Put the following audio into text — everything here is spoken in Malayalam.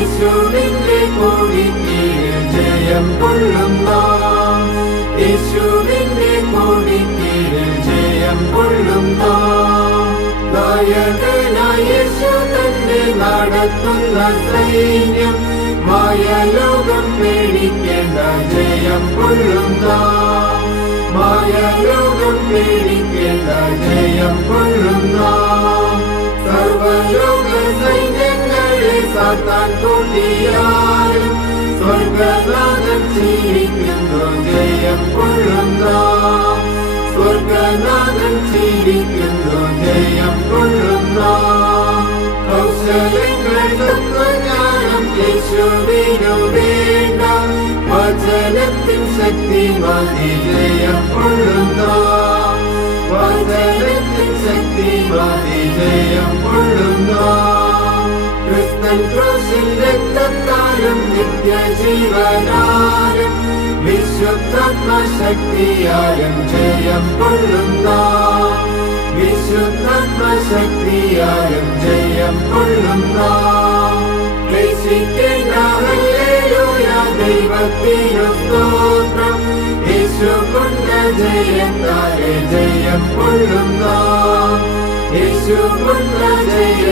യേശുവിന്റെ കൊടിക്കീഴിൽ ജയം കൊള്ളും നാം. യേശുവിന്റെ കൊടിക്കീഴിൽ ജയം കൊള്ളും നാം. നായകനായ യേശു തന്നെ നടത്തുന്ന സൈന്യം മായലോകം പേടിക്കേണ്ട ജയം കൊള്ളും നാം. മായലോകം പേടിക്കേണ്ട ജയം കൊള്ളും നാം. സർവലോക സൈന്യങ്ങളെ സാത്താൻ കൂട്ടിയാലും സ്വർഗനാഥൻ ചിരിക്കുന്നു ജയം കൊള്ളും നാം. സ്വർഗനാഥൻ ചിരിക്കുന്നു ജയം കൊള്ളും നാം. കൗശലങ്ങൾ തത്വജ്ഞാനം യേശുവിനു വേണ്ട. വചനത്തിൻ ശക്തി മതി ജയം കൊള്ളും നാം. വചനത്തിൻ ശക്തി മതി ജയം കൊള്ളും നാം. ക്രിസ്തൻ ക്രൂശിൽ രക്തത്താലും നിത്യജീവനാലും വിശുദ്ധാത്മശക്തിയാലും ജയം കൊള്ളും നാം. വിശുദ്ധാത്മശക്തിയാലും ജയം കൊള്ളും നാം. ക്ലേശിക്കേണ്ട ഹല്ലേലൂയ ദൈവത്തിനു സ്തോത്രം. യേശു കൊണ്ട ജയത്താലെ ജയം കൊള്ളും നാം. യേശു കൊണ്ട ജയ